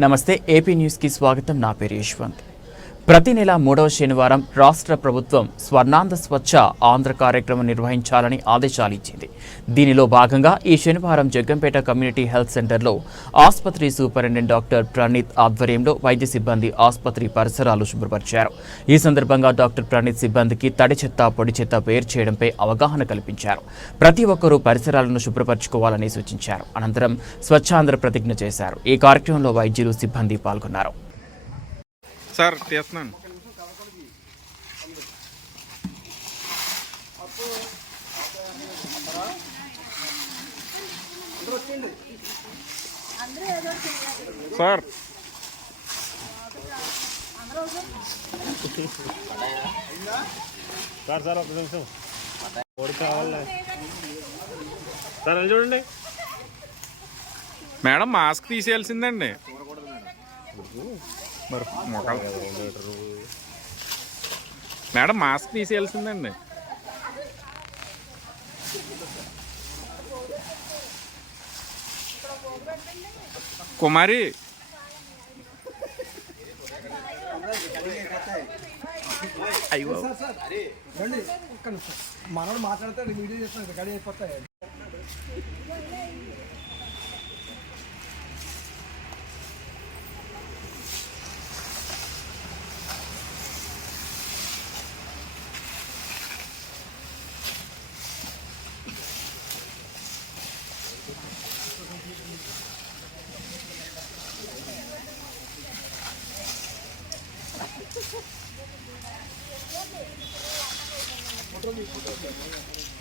నమస్తే ఏపీ న్యూస్కి స్వాగతం. నా పేరు యశ్వంత్. ప్రతి నెల మూడవ శనివారం రాష్ట్ర ప్రభుత్వం స్వర్ణాంధ స్వచ్ఛ ఆంధ్ర కార్యక్రమం నిర్వహించాలని ఆదేశాలు ఇచ్చింది. దీనిలో భాగంగా ఈ శనివారం జగ్గంపేట కమ్యూనిటీ హెల్త్ సెంటర్లో ఆసుపత్రి సూపరింటెండెంట్ డాక్టర్ ప్రణీత్ ఆధ్వర్యంలో వైద్య సిబ్బంది ఆసుపత్రి పరిసరాలు శుభ్రపరిచారు. ఈ సందర్భంగా డాక్టర్ ప్రణీత్ సిబ్బందికి తడి చెత్త పొడి చెత్త వేరు చేయడంపై అవగాహన కల్పించారు. ప్రతి ఒక్కరూ పరిసరాలను శుభ్రపరచుకోవాలని సూచించారు. అనంతరం స్వచ్ఛాంధ్ర ప్రతిజ్ఞ చేశారు. ఈ కార్యక్రమంలో వైద్యులు సిబ్బంది పాల్గొన్నారు. సార్ తీస్తున్నాను సార్ సార్ సార్ ఒక నిమిషం ఓడి కావాలి సార్ అది చూడండి మేడం మాస్క్ తీసేయాల్సిందండి మరి మేడం మాస్క్ తీసేయాల్సిందండి. కుమారి. అయ్యో. మనోడు మాట్లాడితే వీడియో చేస్తున్నాడు రెడీ అయిపోతాయి. ఫోటో తీసుకుంటారు